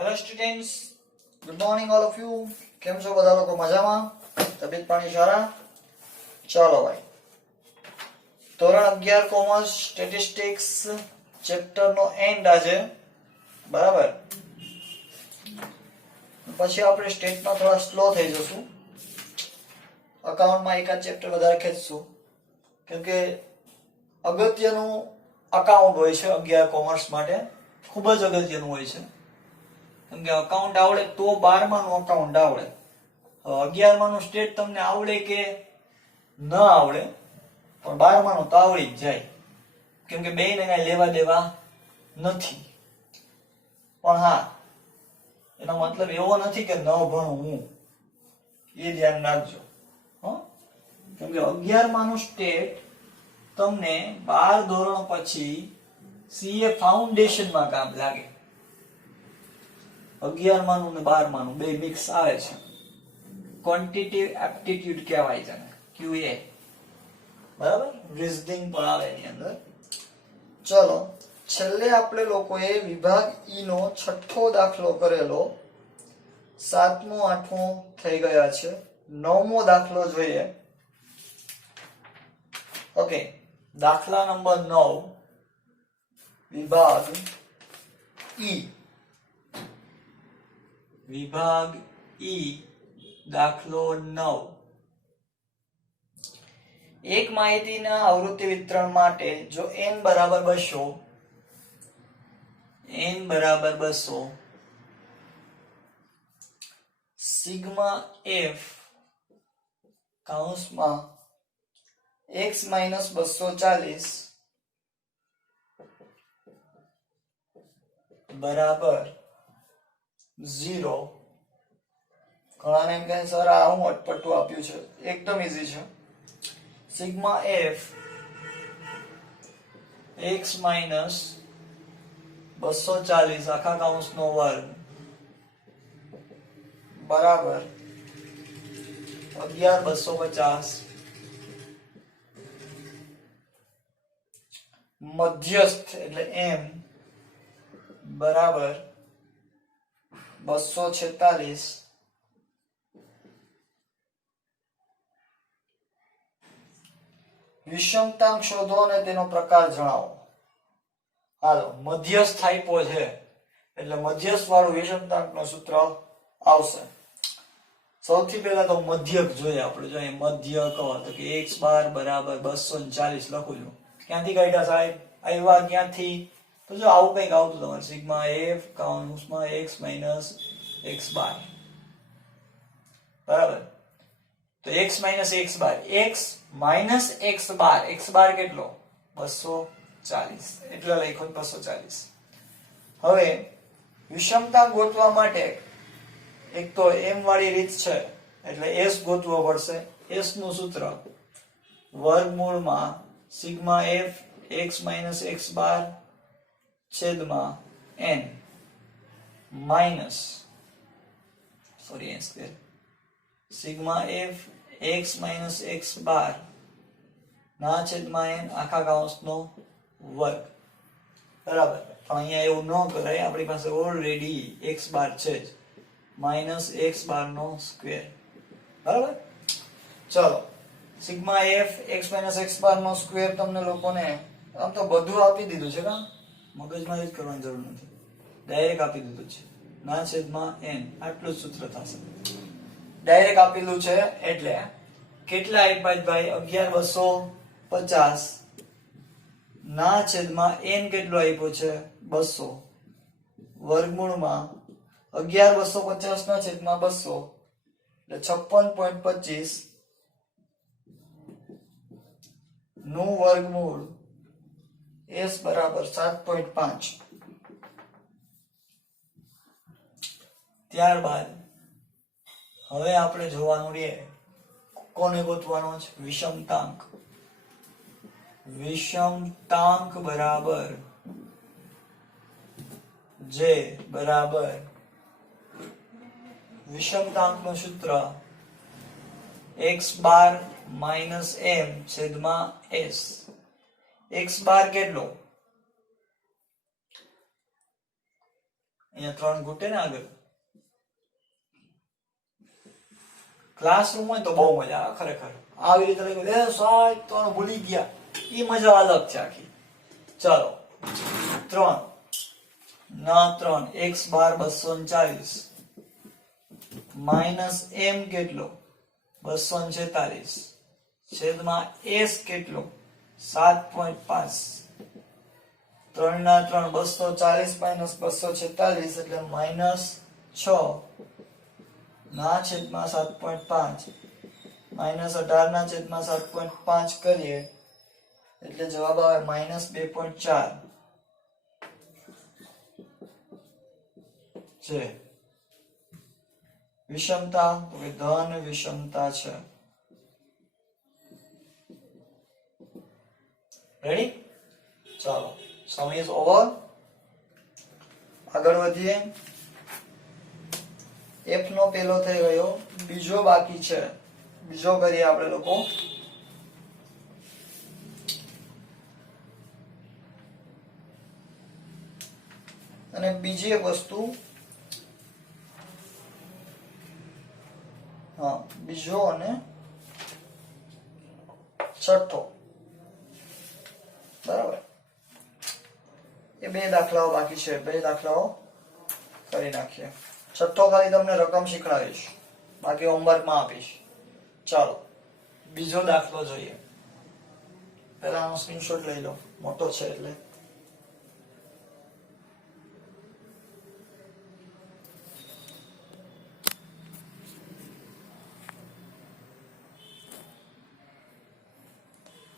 Hello students, good morning all of you. કેમ છો બધા લોકો? મજામાં? તબિયત પાણી સારા? ચાલો ભાઈ, ધોરણ 11 કોમર્સ સ્ટેટિસ્ટિક્સ ચેપ્ટર નો એન્ડ આજે, બરાબર. પછી આપણે સ્ટેટમાં થોડા સ્લો થઈ જશું, અકાઉન્ટમાં એકાદ ચેપ્ટર વધારે ખેંચશું, કેમ કે અગત્યનું અકાઉન્ટ હોય છે 11 કોમર્સ માટે, ખૂબ જ અગત્યનું હોય છે. કેમ કે અકાઉન્ટ આવડે તો 12માનું અકાઉન્ટ આવડે. 11માનું સ્ટેટ તમને આવડે કે ન આવડે, પણ 12માનું તો આવડી જ જાય, કેમ કે બેયને કઈ લેવા દેવા નથી. પણ હા, એનો મતલબ એવો નથી કે ન ભણું હું, એ ધ્યાન રાખજો. કેમ કે 11માનું સ્ટેટ તમને 12 ધોરણ પછી સીએ ફાઉન્ડેશનમાં કામ લાગે. 11માનું ને 12માનું બે મિક્સ આવે છે, ક્વોન્ટિટેટિવ એપ્ટિટ્યુડ કહેવાય છે, QA, બરાબર. રીઝનિંગ પણ આવે એની અંદર. ચલો, છેલ્લે આપણે લોકોએ વિભાગ ઈ નો 6થો દાખલો કરેલો, 7મો 8મો થઈ ગયા છે, 9મો દાખલો જોઈએ. ઓકે, દાખલા નંબર 9, વિભાગ ઈ. વિભાગ ઈ, દાખલો 9. એક માહિતીના આવૃત્તિ વિતરણ માટે જો n બરાબર 200 સિગ્મા f કૌંસમાં x - 240 બરાબર 0. ઘણાને એમ કહે સર આ હું અટપટું આપ્યું છે. એકદમ ઈઝી છે. સિગ્મા f x - 240 આખા કૌંસનો વર્ગ બરાબર 11250. મધ્યસ્થ એટલે m બરાબર 246. વિષમતાંક શોધો અને તેનો પ્રકાર જણાવો. હાલો, મધ્યસ્થ આપ્યો છે એટલે મધ્યસ્થ વાળું વિષમતાંકનું સૂત્ર આવશે. સૌથી પહેલા તો મધ્યક જોઈએ આપણે. જો અહીં મધ્યક તો કે x બાર બરાબર 240 લખું છું. ક્યાંથી કાઢ્યા સાહેબ? આવ્યા ક્યાંથી? તો જો આવું કંઈક આવતું તમારે, સિગ્મા f કૌંસમાં x - x બાર બરાબર. તો x - x બાર, x - x બાર, x બાર કેટલો? 240, એટલે લખ્યો 240. હવે વિષમતાંક ગોતવા માટે એક તો m વાળી રીત છે, એટલે s ગોતવો પડશે. s નું સૂત્ર વર્ગમૂળમાં સિગ્મા f x - x બાર છેદમાં n minus n square sigma f x - x બાર ના છેદમાં n આખા કૌંસનો વર્ગ બરાબર. પણ અહીંયા એવું ન કરાય, આપણી પાસે ઓલરેડી x બાર છે જ, માઈનસ x બાર નો સ્ક્વેર બરાબર. ચલો, sigma f x - x bar નો સ્ક્વેર તમને લોકોને આમ તો બધું આપી દીધું છે, કા મગજમાં જ કરવાની જરૂર નથી, ડાયરેક્ટ આપી દીધું છે. ના છેદમાં n આટલું જ સૂત્ર થશે, ડાયરેક્ટ આપેલું છે. એટલે કેટલા આપ્યા ભાઈ? 11250 ના છેદમાં n કેટલો આપ્યો છે? 200 વર્ગમૂળમાં 11250 ના છેદમાં 200 એટલે 56.25 નું વર્ગમૂળ s બરાબર 7.5. ત્યારબાદ હવે આપણે જોવાનું રહે કોને ગોતવાનો છે? વિષમતાંક. વિષમતાંક બરાબર j બરાબર વિષમતાંકનું સૂત્ર x બાર માઈનસ m છેદમાં s. x બાર કેટલો? અહીંયા 3 ઘૂટે ને આગળ. ક્લાસરૂમ હોય તો બહુ મજા આવે ખરેખર. આવી રીતે લખ્યું એ સાહેબ તો ભૂલી ગયા, એ મજા અલગ છે આખી. ચાલો 3 ના 3 x બાર 240 માઇનસ m કેટલો 246 છેદમાં s કેટલો 7.5. 3 ના 3 240 માઇનસ 246 એટલે માઇનસ 6 ના છેદમાં 7.5 માઇનસ 18 ના છેદમાં 7.5 કરીએ એટલે જવાબ આવે માઇનસ 2.4 છે. વિષમતા તો કે ધન વિષમતા છે. રેડી? ચાલો, સમ ઇઝ ઓવર. આગળ વધીએ. f નો પેલો થઈ ગયો, બીજો બાકી છે. બીજો કરીએ આપણે લોકો. અને બીજી એક વસ્તુ, હા, બીજો અને છઠ્ઠો, બરાબર. એ બે દાખલાઓ બાકી છે, બે દાખલાઓ કરી નાખીએ. છઠ્ઠો ખાલી તમને રકમ શીખવાડીશ, બાકી હોમવર્કમાં આપીશ. ચાલો બીજો દાખલો જોઈએ. પહેલા આનો સ્ક્રીનશોટ લઈ લો, મોટો છે એટલે.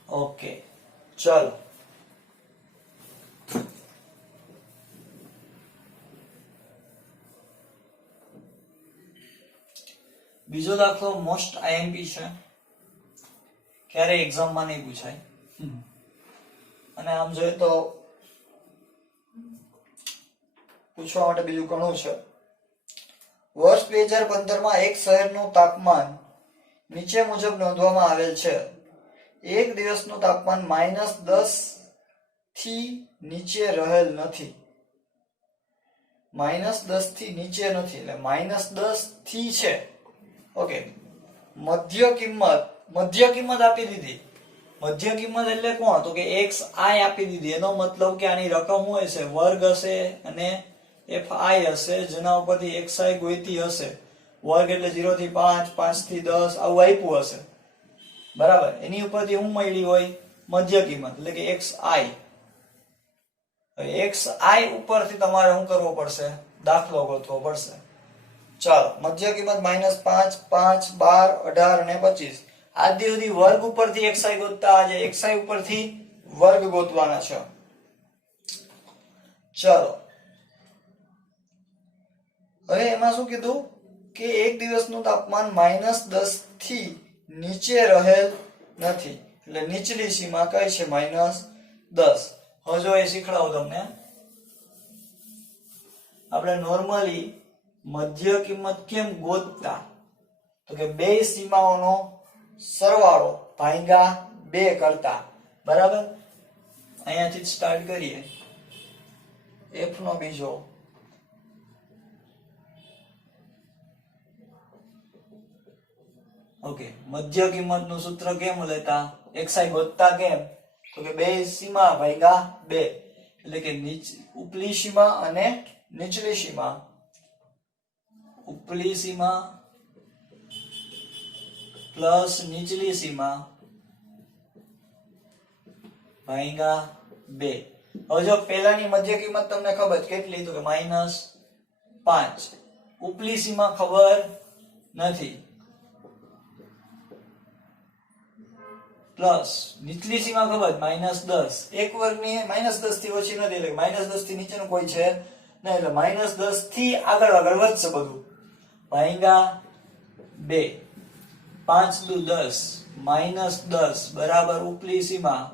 ઓકે, ચાલો. બીજો દાખલો મોસ્ટ આઈએમપી છે, ક્યારે એક્ઝામમાં નહીં પૂછાય. અને આમ જોઈએ તો પૂછવા માટે બીજું ઘણું છે. વર્ષ 2015 માં એક શહેરનું તાપમાન નીચે મુજબ નોંધવામાં આવેલ છે. એક દિવસનું તાપમાન -10 થી નીચે રહેલ નથી. -10 થી નીચે નથી એટલે -10 થી છે. ઓકે, મધ્ય કિંમત આપી દીધી. મધ્ય કિંમત એટલે કોણ? તો કે xi આપી દીધી. એનો મતલબ કે આની રકમ હોય છે વર્ગ હશે અને fi હશે, જેના ઉપરથી xi ગોઈતી હશે. વર્ગ એટલે 0 થી 5, 5 થી 10 આવું આપ્યું હશે, બરાબર. એની ઉપરથી હું મળી હોય મધ્ય કિંમત એટલે કે xi. xi ઉપરથી તમારે શું કરવો પડશે? દાખલો ગોતવો પડશે. ચાલો, મધ્ય કિંમત -5, 5, 12, 18 અને 25. આદિ સુધી વર્ગ ઉપરથી xi ગોતતા, આજે xi ઉપરથી વર્ગ ગોતવાના છે. ચાલો, હવે એમાં શું કીધું કે એક દિવસનું તાપમાન -10 થી નીચે રહેલ નથી એટલે નીચલી સીમા કઈ છે? -10. હવે જો એ શીખડાવું તમને. આપણે નોર્મલી મધ્ય કિંમત કેમ ગોતતા? તો કે બે સીમાઓનો સરવાળો ભાગ્યા 2 કરતા, બરાબર. અહીંયાથી સ્ટાર્ટ કરીએ. f નો બીજો, ઓકે. મધ્ય કિંમત નું સૂત્ર કેમ લેતા? xi ગોતતા કેમ? તો કે બે સીમા ભાગ્યા 2 એટલે કે ઉપલી સીમા અને નીચલી સીમા. ઉપલી સીમા પ્લસ નીચલી સીમા ભાગ્યા 2. હવે જો પહેલાની મધ્ય કિંમત તમને ખબર કેટલી? તો કે -5. ઉપલી સીમા ખબર નથી, પ્લસ નીચલી સીમા ખબર -10. એક વર્ગની -10 થી ઓછી નથી એટલે -10 થી નીચેનું કોઈ છે નહીં, એટલે -10 થી આગળ વધશે બધું. ભાગ્યા 2, 5 દુ 10, -10 બરાબર ઉપલી સીમા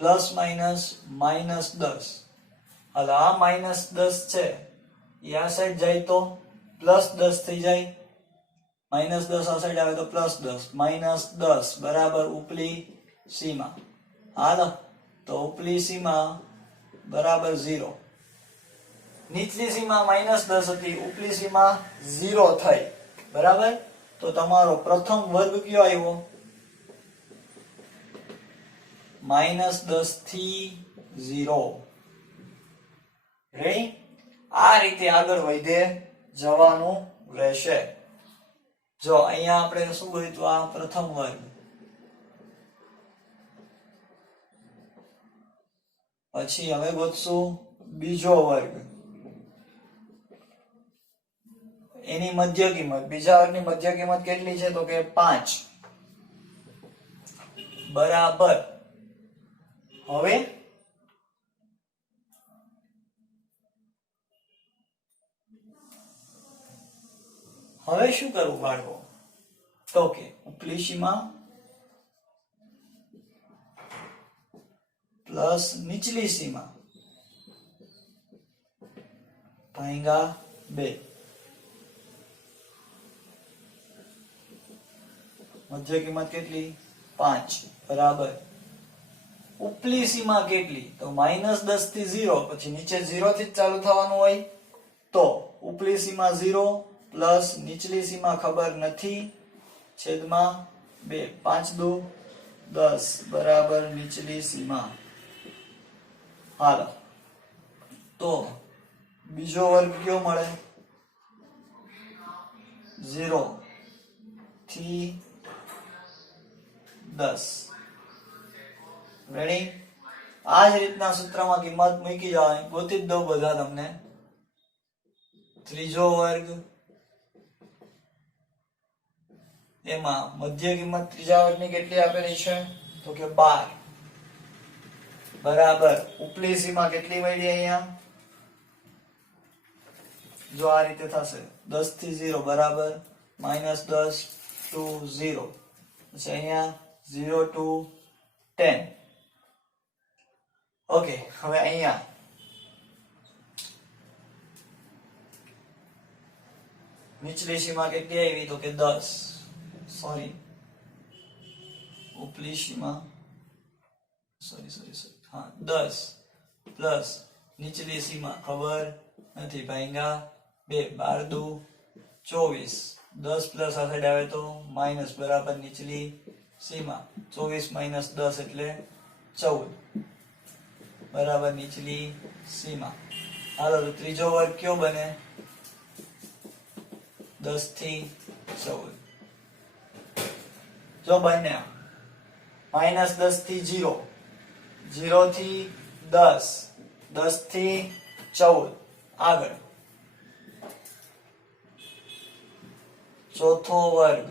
પ્લસ માઇનસ -10. હવે આ -10 છે એ આ સાઈડ જાય તો +10 થઈ જાય. -10 આ સાઈડ આવે તો +10. -10 બરાબર ઉપલી સીમા. હાલો, તો ઉપલી સીમા બરાબર 0. નીચલી સીમા -10 હતી, ઉપલી સીમા 0 થઈ, બરાબર? તો તમારો પ્રથમ વર્ગ કયો આવ્યો? -10 થી 0. રેડી? આ રીતે આગળ વધે જવાનું રહેશે. જો અહીંયા આપણે શું ગોત્યું? આ પ્રથમ વર્ગ, પછી હવે ગોતશું બીજો વર્ગ, એની મધ્ય કિંમત. બીજા વર્ગની મધ્ય કિંમત કેટલી છે? તો કે 5, બરાબર. હવે શું કરવું બાળકો? તો કે ઉપલી સીમા પ્લસ નીચલી સીમા ભાગ્યા 2. મધ્ય કિંમત કેટલી? 5, બરાબર. ઉપલી સીમા કેટલી? તો -10 થી 0, પછી નીચે 0 થી જ ચાલુ થવાનું હોય, તો ઉપલી સીમા 0 પ્લસ નીચલી સીમા ખબર નથી, છેદમાં 2. 5 દુ 10, બરાબર નીચલી સીમા. હાલો, તો બીજો વર્ગ કયો મળે? 0 થી 10. રેડી? આ જ રીતના સૂત્રમાં કિંમત મૂકી જવાની, ગોતી જ દો બધા તમને. ત્રીજો વર્ગ, એમાં મધ્ય કિંમત ત્રીજા વર્ગની કેટલી આપેલી છે? તો કે 12, બરાબર. ઉપલી સીમા કેટલી મળી અહીંયા? જો આ રીતે થશે, 10 થી 0, બરાબર. -10 to 0, પછી અહીંયા 0 to 10. ઓકે, હવે અહીંયા નીચલી સીમા કેટલી આવી? તો કે 10, સોરી, ઉપલી સીમા સોરી હા 10 પ્લસ નીચલી સીમા ખબર નથી, ભાગ્યા 2. 12 દુ 24, 10 પ્લસ આ સાઈડ આવે તો માઇનસ, બરાબર નીચલી સીમા. 24 - 10 એટલે 14, બરાબર નીચલી સીમા. હાલો, તો ત્રીજો વર્ગ કયો બને? 10 થી 14. જો બન્યા -10 થી 0, 0 થી 10, 10 થી 14. આગળ ચોથો વર્ગ,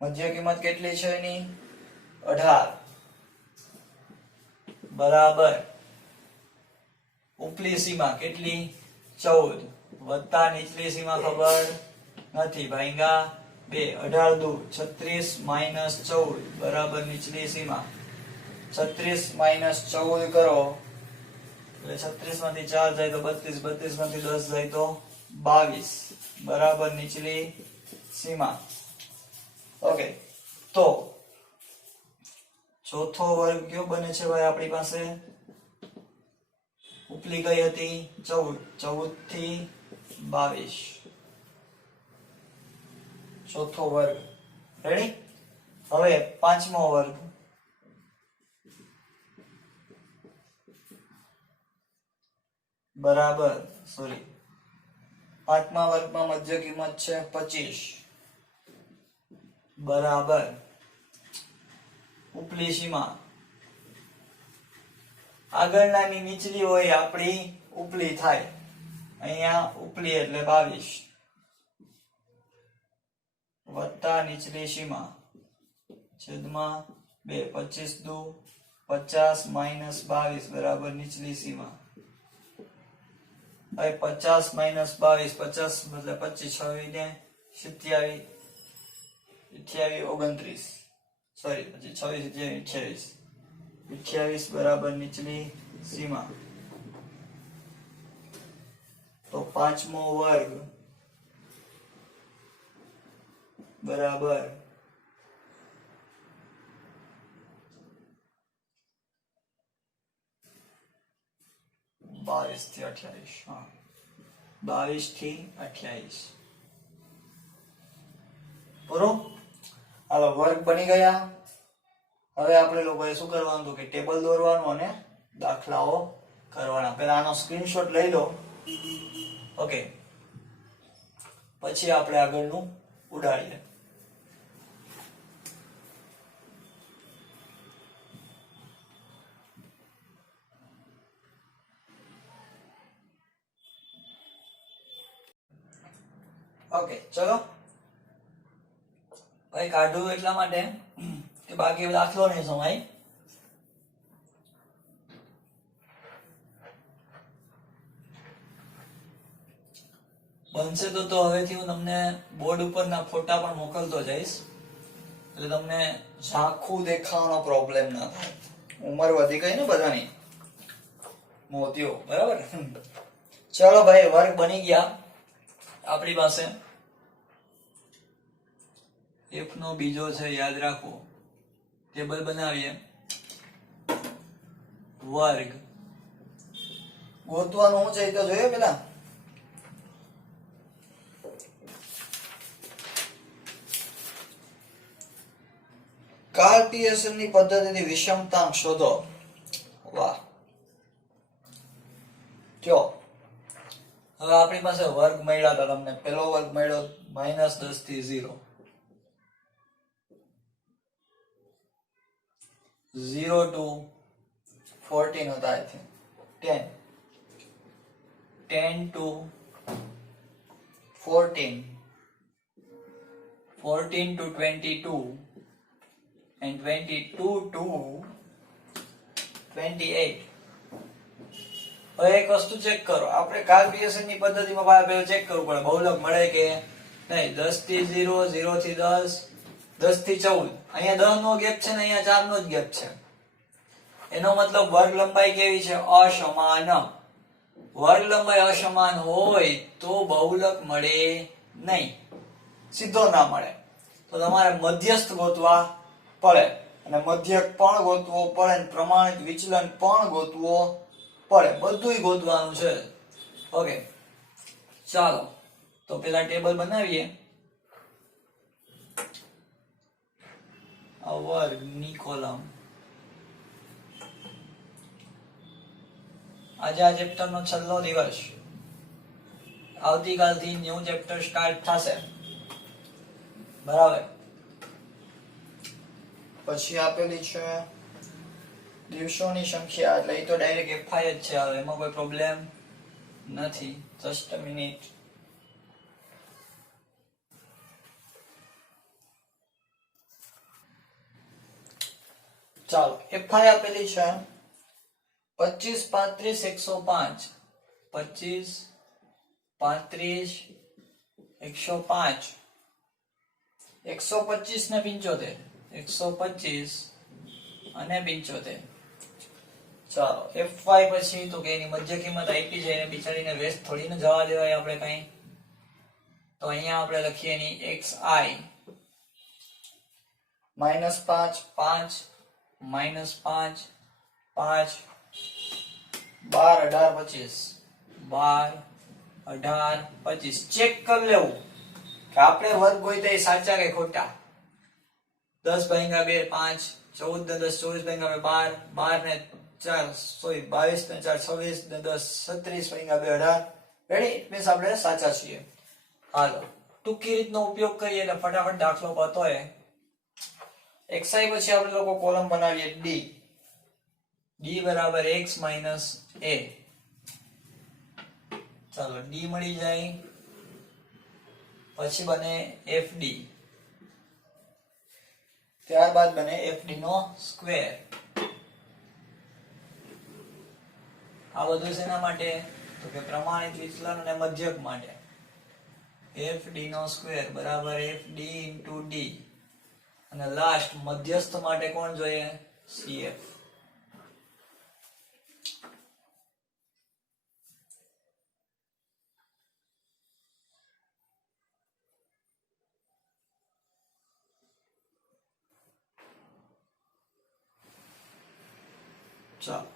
મધ્ય કિંમત કેટલી છે એની? 18, બરાબર. ઉપલી સીમા કેટલી? 14, વત્તા નીચલી સીમા ખબર નથી, ભાગ્યા 2. 18 દુ 36 - 14, બરાબર નીચલી સીમા. 36 - 14 કરો એટલે 36 માંથી 4 જાય તો 32, 32 માંથી 10 જાય તો 22, બરાબર નીચલી સીમા. ઓકે, તો ચોથો વર્ગ કયો બને છે ભાઈ આપણી પાસે? ઉપલી કઈ હતી? 14, 14 થી 22, ચોથો વર્ગ. રેડી? હવે પાંચમો વર્ગ, બરાબર. સોરી, પાંચમા વર્ગમાં મધ્ય કિંમત છે 25, બરાબર. ઉપલી સીમા આગળનાની નીચલી હોય, આપણી ઉપલી થાય. અહીંયા ઉપલી એટલે 22, વત્તા નીચલી સીમા, છેદમાં 2. 25 દુ 50 - 22, બરાબર નીચલી સીમા. હવે 50 - 22, 50 એટલે 25, 6 ને 27, 28, 29, સોરી, પછી 26, 28, 28, બરાબર નીચલી સીમા. તો પાંચમો વર્ગ, બરાબર 22 થી 28. હા, 22 થી 28. બરોબર. હાલો, વર્ગ બની ગયા. હવે આપણે લોકોએ શું કરવાનું હતું કે ટેબલ દોરવાનું અને દાખલાઓ કરવાના. પહેલા આનો સ્ક્રીનશોટ લઈ લો. ઓકે, પછી આપણે આગળનું ઉડાડીએ. ઓકે, ચલો ભાઈ, કાઢું એટલા માટે કે બાકી દાખલો નહીં સમાય. બનશે તો હવેથી હું તમને બોર્ડ ઉપરના ફોટા પણ મોકલતો જઈશ, એટલે તમને ઝાંખું દેખાવાનો પ્રોબ્લેમ ના થાય. ઉંમર વધી ગઈ ને બધાની, મોતીઓ, બરાબર. ચલો ભાઈ, વર્ગ બની ગયા આપણી પાસે. f નો બીજો છે, યાદ રાખો. ટેબલ બનાવીએ. વર્ગ ગોતવાનું હું છે તો જોયો પેલા. કાર્લ પિયર્સન ની પદ્ધતિથી વિષમતાંક શોધો. વાહ. જો હવે આપણી પાસે વર્ગ મળ્યા હતા તમને. પેલો વર્ગ મળ્યો -10 થી 0. 0 to 14 होता है, 10 to 14, 14 to 22 and 22 to 28. હવે એક વસ્તુ ચેક કરો. આપણે કાર્લ પિયર્સન ની પદ્ધતિમાં પહેલા ચેક કરવું પડે બહુલક મળે કે નહીં. 10 થી 0, 0 થી 10, 10 થી 14. અહીંયા 10 નો ગેપ છે ને અહીંયા 4 નો જ ગેપ છે. એનો મતલબ વર્ગ લંબાઈ કેવી છે? અસમાન. વર્ગ લંબાઈ અસમાન હોય તો બહુલક મળે નહીં, સીધો ના મળે. તો તમારે મધ્યસ્થ ગોતવા પડે, અને મધ્યક પણ ગોતવો પડે, અને પ્રમાણિત વિચલન પણ ગોતવો પડે. બધુંય ગોતવાનું છે. ઓકે, ચાલો તો પેલા ટેબલ બનાવીએ. આ વર્ગની કોલમ. આજે આ ચેપ્ટર નો છેલ્લો દિવસ. આવતીકાલથી ન્યૂ ચેપ્ટર સ્ટાર્ટ થશે, બરાબર. પછી આપેલી છે દિવસોની સંખ્યા, એટલે એ તો ડાયરેક્ટ FI જ છે. હવે એમાં કોઈ પ્રોબ્લેમ નથી. Just a minute. ચાલો, FI આપેલી છે 25, 35, 105. 25, 35, 105. 125 ને 75. 125 અને 75. ચાલો, FY પછી તો કે એની મધ્ય કિંમત આપી છે, એને બિચારીને વેસ્ટ થોડી ને જવા દેવાય આપણે કઈ. તો અહીંયા આપણે લખીએ એની xi -5, 5, -5, 5, 12, 18, 25. 12, 18, 25. ચેક કરી લેવું કે આપણે વર્ગ ગોઈતા એ સાચા કે ખોટા. 10 ભાગ્યા 2 5, 14 ને 10 24 ભાગ્યા 2 12, 12 ને 4 સોરી 22 ને 4 26 ને 10 36 ભાગ્યા 2 18. રેડી? ઇટ મીન્સ આપણે સાચા છીએ. હાલો, ટૂંકી રીતનો ઉપયોગ કરીએ એટલે ફટાફટ દાખલો પતોય. xi પછી આપણે લોકો કોલમ બનાવીએ d. d બરાબર x minus a. ચાલો, d મળી જાય. પછી બને fd. ત્યારબાદ બને fd નો સ્ક્વેર. આ બધું શેના માટે? તો કે પ્રમાણિત વિચલન અને મધ્યક માટે. fd નો સ્ક્વેર બરાબર fd into d. અને લાસ્ટ મધ્યસ્થ માટે કોણ જોઈએ? cf. ચાલો,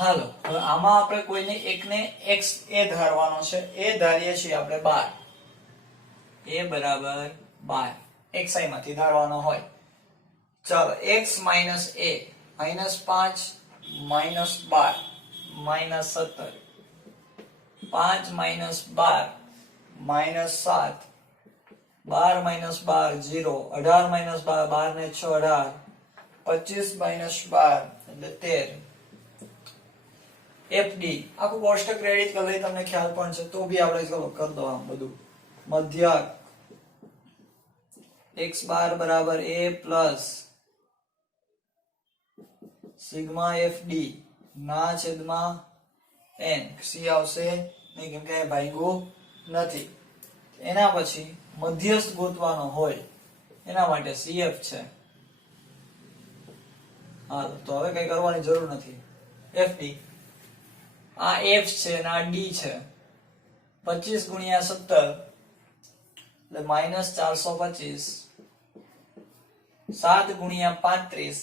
હાલો હવે આમાં આપણે કોઈને એકને x a ધારવાનો છે. એ ધારીએ છીએ આપણે 12. a બરાબર 12 xi માંથી ધારવાનો હોય. ચાલો x minus a -5 -12 -17 5 -12 -7 12 -12 0 18 -12 12 ને 6 18 25 -12 એટલે 13 FD આખું કોષ્ટક રેડી કરી લઈ, તમને ખ્યાલ પણ છે તો બી આપણે ચલો કરી દો આમ બધું. મધ્યક x બાર બરાબર a પ્લસ સિગ્મા FD ના છેદમાં n. c આવશે નહીં કેમ કે ભાગ્યું નથી. એના પછી મધ્યસ્થ ગોતવાનો હોય એના માટે CF છે. હાલો તો હવે કઈ કરવાની જરૂર નથી. FD આ F છે અને આ D છે. 25 ગુણ્યા 17 એટલે -425. 7 ગુણ્યા 35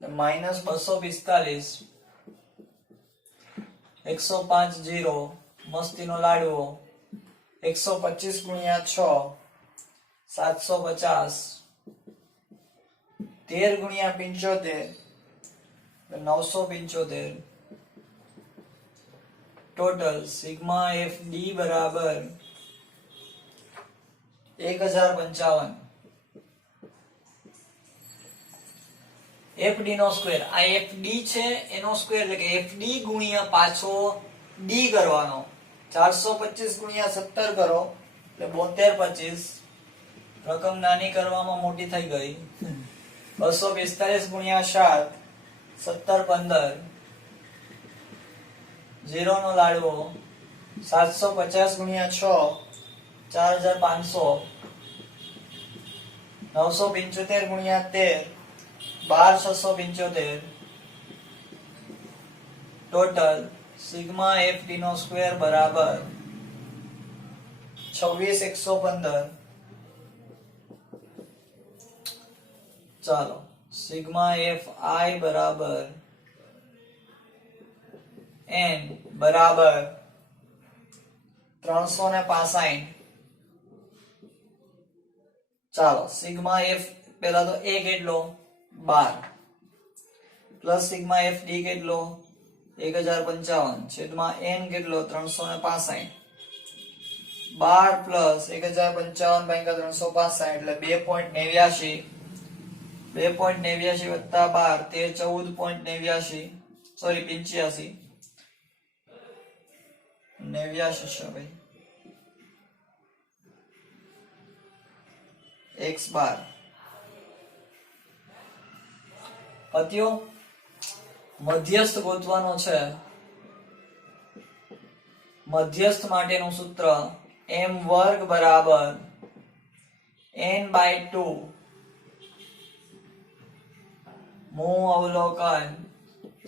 એટલે -245. 105 0 મસ્તીનો લાડવો. 125 ગુણ્યા 6 750. 13 ગુણ્યા 75 975. ટોટલ સિગ્મા FD બરાબર 1055. FD નો સ્ક્વેર આ FD છે એનો સ્ક્વેર એટલે કે FD ગુણ્યા પાછો D કરવાનો. 425 ગુણ્યા 17 કરો એટલે 72 25. રકમ નાની કરવામાં મોટી થઈ ગઈ. 245 ગુણ્યા 7 17 15. 0 નો લાડવો. 750 ગુણ્યા 6 4500. 975 ગુણ્યા 13 12675. ટોટલ સિગ્મા FD નો સ્ક્વેર બરાબર 26115. ચાલો સિગ્મા FI બરાબર n બરાબર 365. ચાલો સિગ્મા F પેલા તો a કેટલો 12 પ્લસ સિગ્મા FD કેટલો 1055 છેદમાં n કેટલો 365. 12 પ્લસ 1055 ભાગ્યા 365 એટલે 2.89. 2.89 વત્તા 12 13 14.89 સોરી 85 89 છે ભાઈ. x બાર પત્યો મધ્યસ્થ ગોતવાનો છે. મધ્યસ્થ માટેનું સૂત્ર m વર્ગ બરાબર n/2 મૂળ અવલોકન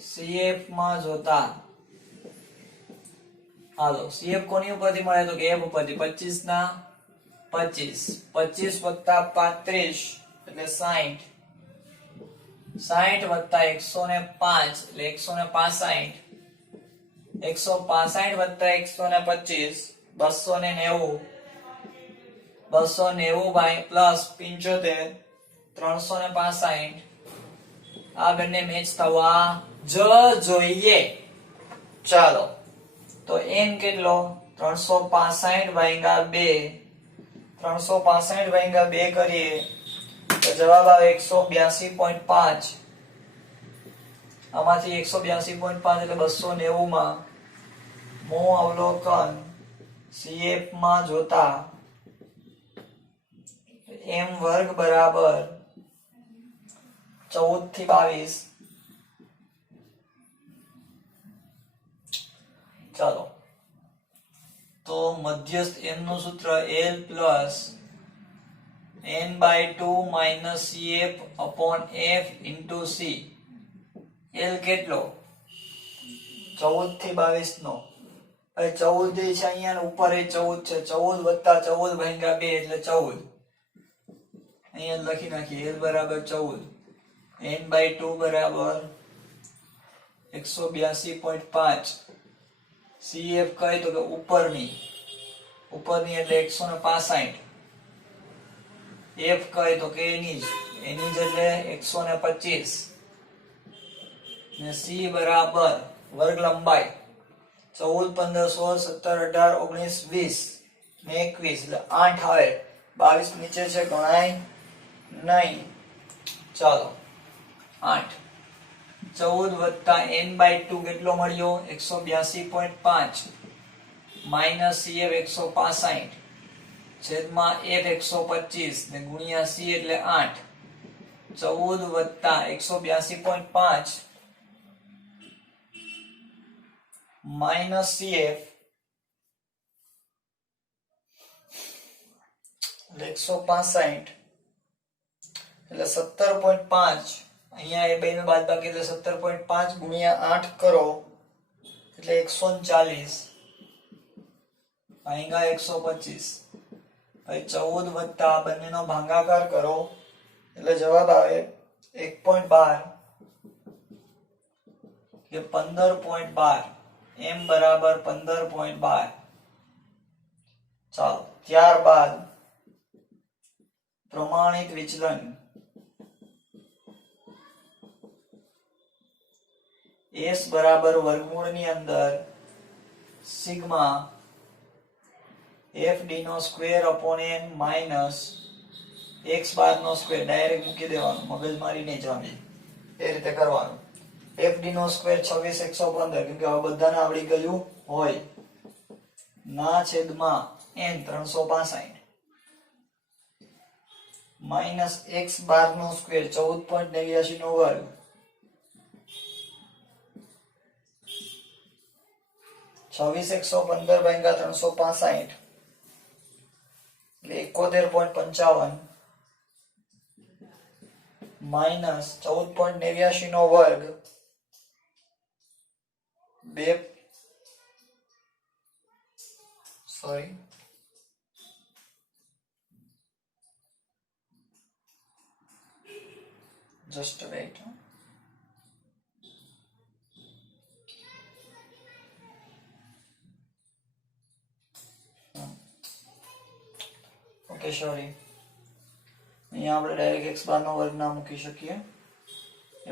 CF માં જોતા. હાલો CF કોની ઉપરથી મળે તો કે f ઉપરથી 25 ના 25 25 વત્તા 35 એટલે 60. 60 વત્તા 105 એટલે 165. 165 વત્તા 125 290. 290 બાય પ્લસ 75 365. આ બંને મેચ થવા જ જોઈએ. ચાલો તો n કેટલો 365 ભાગ્યા 2. 365 ભાગ્યા 2 કરીએ તો જવાબ આવે 182.5. આમાંથી 182.5 એટલે 290 માં મૂળ અવલોકન CF માં જોતા m વર્ગ બરાબર 14 થી 22. ચાલો તો મધ્યસ્થ m નું સૂત્ર L plus n/2 minus CF upon F into C. L કેટલો 14 થી 22 નો. હવે 14 જે છે અહીંયા ઉપર એ 14 છે. 14 વત્તા 14 ભાગ્યા 2 એટલે 14. અહીંયા લખી નાખીએ L બરાબર 14. n/2 બરાબર 182.5 CF કહે તો કે ઉપરની એટલે 165, F કહે તો કે એની જ એટલે 125 ને C બરાબર વર્ગ લંબાઈ 14, 15, 16, 17, 18, 19, 20 ને 21 એટલે 8 આવે. 22 નીચે છે ગણાય નહીં. ચાલો 8 14 + n/2 કેટલો મળ્યો? 182.5 માઈનસ CF 165 છેદમાં F 125 ને ગુણ્યા C એટલે 8. 14 + 182.5 માઈનસ CF એટલે 165 એટલે 17.5. અહીંયા એ બેનો બાદબાકી એટલે 17.5 ગુણ્યા 8 કરો એટલે 140 ભાગ્યા 125. ભાઈ 14 વત્તા બંનેનો ભાગાકાર કરો એટલે જવાબ આવે 1.12 કે 15.12. m બરાબર 15.12. ચાલો ત્યારબાદ પ્રમાણિત વિચલન S બરાબર વર્ગમૂળની અંદર સિગ્મા FD નો square upon n minus x bar નો સ્ક્વેર. ડાયરેક્ટ મૂકી દેવાનું, મગજમારી નહીં જવાની, એ રીતે કરવાનું. FD નો સ્ક્વેર 26 115 કેમ કે હવે બધાને આવડી ગયું હોય ના છેદમાં n 365 માઈનસ x બાર નો સ્ક્વેર 14.89 નો વર્ગ 26 115 ભાગ્યા 365 એટલે 71.55 માઈનસ 14.89 નો વર્ગ 2 sorry just wait. Okay, sorry. અહીંયા આપણે ડાયરેક્ટ x બાર નો વર્ગ ના મૂકી શકીએ, fi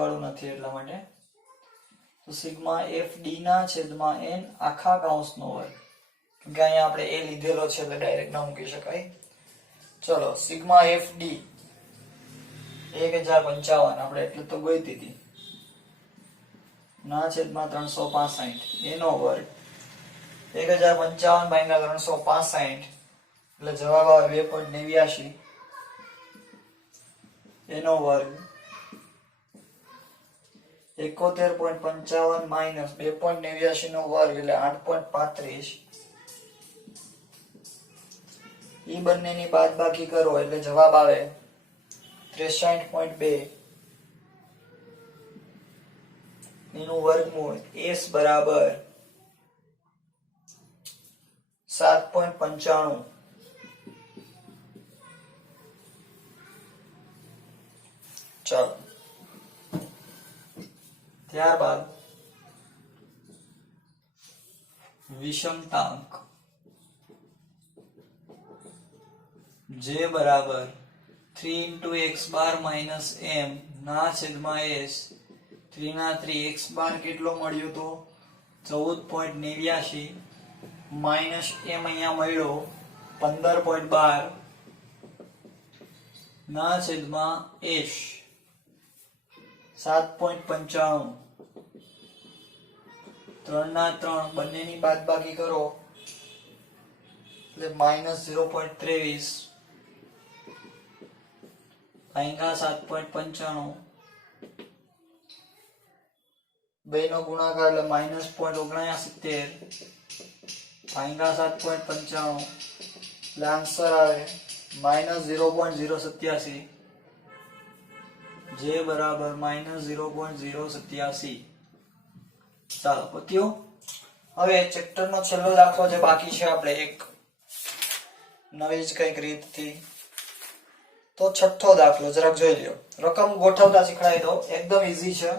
વાળું નથી એટલા માટે. તો સિગ્મા fd ના છેદમાં n આખા કૌંસનો વર્ગ, કેમ કે અહીંયા આપણે a લીધેલો છે એટલે ડાયરેક્ટ ના મૂકી શકાય. ચલો સિગ્મા fd 1055 આપણે એટલે તો ગોઈતી હતી ના છેદમાં 365 એનો વર્ગ 1055 ભાગ્યા 365 એટલે જવાબ આવે 2.89 એનો વર્ગ 71.55 માઈનસ 2.89 નો વર્ગ એટલે 8.35. ઈ બંનેની બાદબાકી કરો એટલે જવાબ આવે 63.2 એનું વર્ગમૂળ s બરાબર 7.95. ચાલો ત્યારબાદ વિષમતાંક j બરાબર 3 x બાર માઈનસ m ના છેદમાં s 3 ના 3 x બાર કેટલો મળ્યો તો 14.89 માઈનસ m અહીંયા મળ્યો 15.12 ના છેદમાં s 7.95. 3 ના 3 બંનેની બાદબાકી કરો એટલે માઈનસ 0.23 ભાગ્યા 7.95 બે નો ગુણાકાર એટલે માઈનસ 0.69 ભાગ્યા 7.95 એટલે આન્સર આવે માઈનસ 0.087 જે બરાબર માઈનસ 0.087. ચાલો પત્યું. હવે ચેપ્ટર નો છેલ્લો દાખલો જે બાકી છે આપણે એક નવી જ કઈક રીતથી, તો છઠ્ઠો દાખલો જરાક જોઈ લ્યો. રકમ ગોઠવતા શીખડાવી દો, એકદમ ઈઝી છે.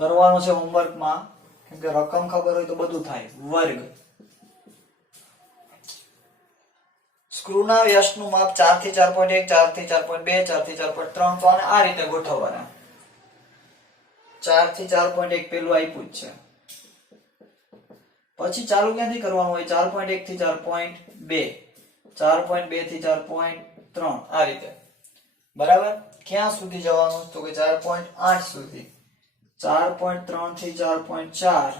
કરવાનું છે હોમવર્કમાં, કેમ કે રકમ ખબર હોય તો બધું થાય. વર્ગ. સ્ક્રૂના વ્યાસનું માપ 4 થી 4.1, 4 થી 4.2, 4 થી 4.3. તો આને આ રીતે ગોઠવવાના. 4 થી 4.1 પેલું આપ્યું જ છે. પછી ચાલુ ક્યાંથી કરવાનું હોય? 4.1 થી 4.2, 4.2 થી 4.3 આ રીતે. બરાબર? ક્યાં સુધી જવાનું? તો કે 4.8 સુધી. 4.3 થી 4.4,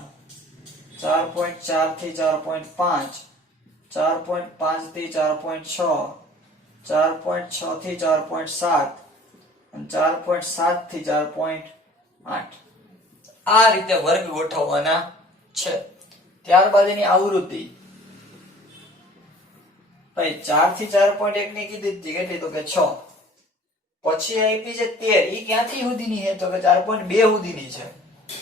4.4 થી 4.5, 4.5 થી 4.6, 4.6 થી 4.7 અને 4.7 થી 4.8. આ રીતે વર્ગ ગોઠવવાના છે. ત્યારબાદ એની આવૃત્તિ. ભાઈ 4 થી 4.1 ની કીધી હતી કેટલી? તો કે 6. પછી આપી છે 13. ઈ ક્યાંથી સુધીની છે? તો કે 4.2 સુધીની છે.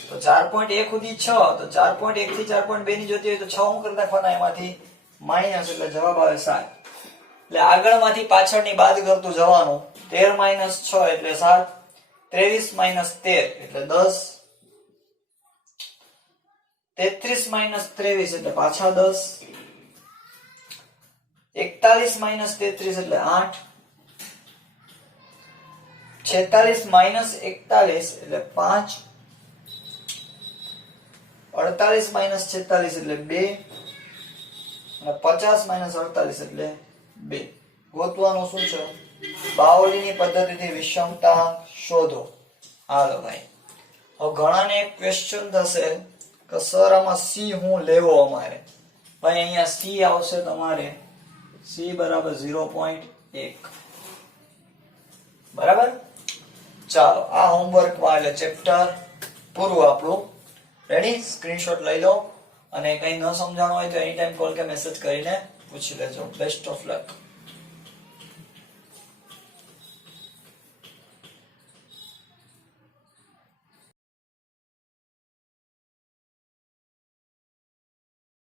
તો 4.1 સુધી 6, તો 4.1 થી 4.2 ની જોતી હોય તો 6 હું કરી નાખવાના એમાંથી માઈનસ, એટલે જવાબ આવે 7. એટલે આગળમાંથી પાછળની બાદ કરતું જવાનું. 13 - 6 એટલે 7, 23 - 13 એટલે 10, 33 - 23 એટલે પાછા 10, 41 - 33 એટલે 8, 46 - 41 એટલે 5, 48 - 46 એટલે 2 અને 50 - 48 એટલે 2. ગોતવાનું શું છે? બાઉલીની પદ્ધતિથી વિષમતા શોધો. હાલો ભાઈ. હવે ઘણાને એક ક્વેશ્ચન થશે કે સર આમાં C હું લેવો અમારે? ભાઈ અહીંયા C આવશે તમારે C બરાબર 0.1. બરાબર? ચાલો આ હોમવર્કમાં એટલે ચેપ્ટર પૂરું આપણું. રેડી? સ્ક્રીનશોટ લઈ લો અને કઈ ન સમજાણું હોય તો એની ટાઈમ કોલ કે મેસેજ કરીને પૂછી લેજો. Best of luck.